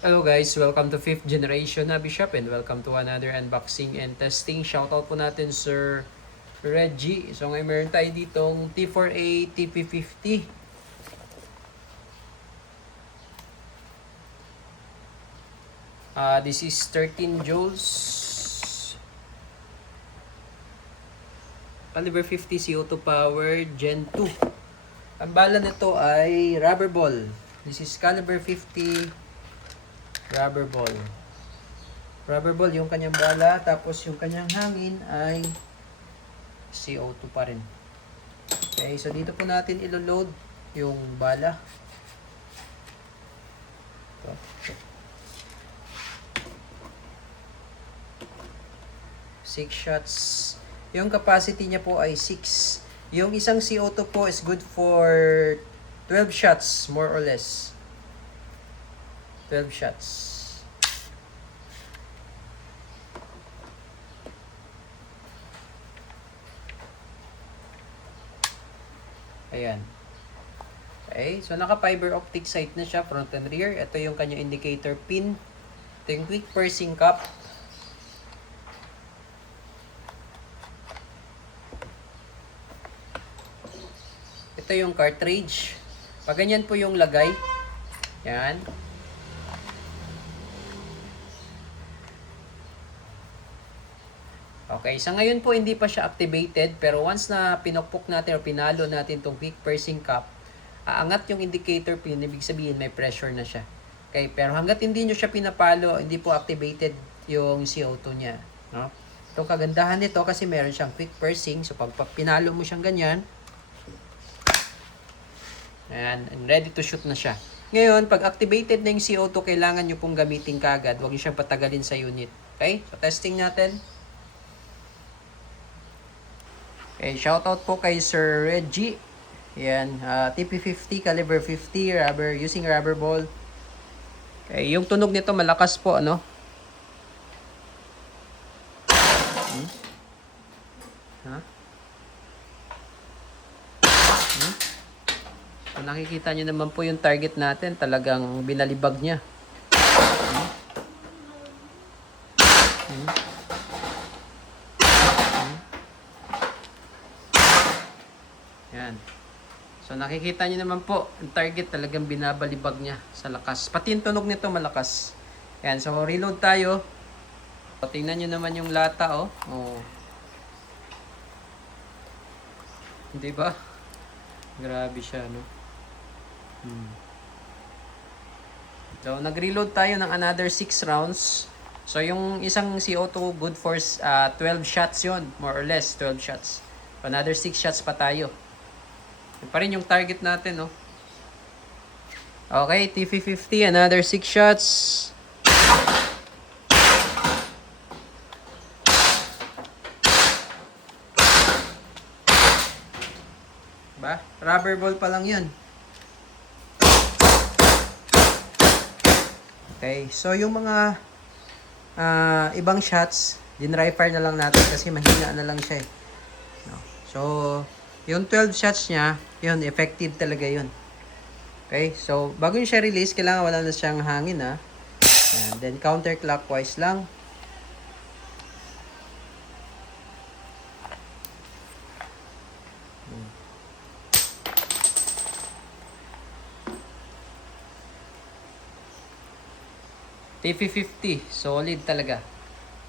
Hello guys, welcome to 5th generation na Bishop and welcome to another unboxing and testing. Shoutout po natin Sir Reggie. So ngayon meron tayo ditong T4A TP50. This is 13 joules. Caliber 50 CO2 power Gen 2. Ang bala nito ay rubber ball. This is caliber 50 rubber ball. Rubber ball yung kanyang bala, tapos yung kanyang hangin ay CO2 pa rin. Okay, so dito po natin ilo-load yung bala. Ito. Six shots. Yung capacity niya po ay 6. Yung isang CO2 po is good for 12 shots, more or less. 12 shots. Ayan. Okay, so naka fiber optic sight na siya, front and rear. Ito yung kanya indicator pin. Ito yung quick pursing cup. Ito yung cartridge. Pag ganyan po yung lagay. Yan. Okay, sa ngayon po hindi pa siya activated, pero once na pinokpok natin o pinalo natin itong quick pursing cup, aangat yung indicator pin, ibig sabihin may pressure na siya. Okay, pero hanggat hindi nyo siya pinapalo, hindi po activated yung CO2 niya. No? Itong kagandahan nito kasi meron siyang quick pursing, so pag pinalo mo siyang ganyan, ayan, and ready to shoot na siya. Ngayon, pag activated na yung CO2, kailangan nyo pong gamitin kagad. Huwag nyo siyang patagalin sa unit. Okay? So, testing natin. Okay, shoutout po kay Sir Reggie. Yan, TP50, caliber 50, using rubber ball. Okay, yung tunog nito malakas po, ano? So, nakikita nyo naman po yung target natin, talagang binalibag niya. Yan. So nakikita niyo naman po, ang target talagang binabalibag niya sa lakas. Pati yung tunog nito malakas. Yan, so reload tayo. So, tingnan niyo naman yung lata, oh. Oh. Hindi ba? Grabe siya, no? So nag-reload tayo ng another 6 rounds. So yung isang CO2 good for 12 shots yon, more or less 12 shots. So, another 6 shots pa tayo. Yan pa rin yung target natin, no? Okay, TP50, another 6 shots. Ba? Rubber ball pa lang yun. Okay, so yung mga ibang shots, dinry fire na lang natin kasi mahina na lang siya eh. No. So, yung 12 shots niya, yun, effective talaga yun. Okay, so bago nyo siya release, kailangan wala na siyang hangin ha. And then counterclockwise lang. TP50, solid talaga.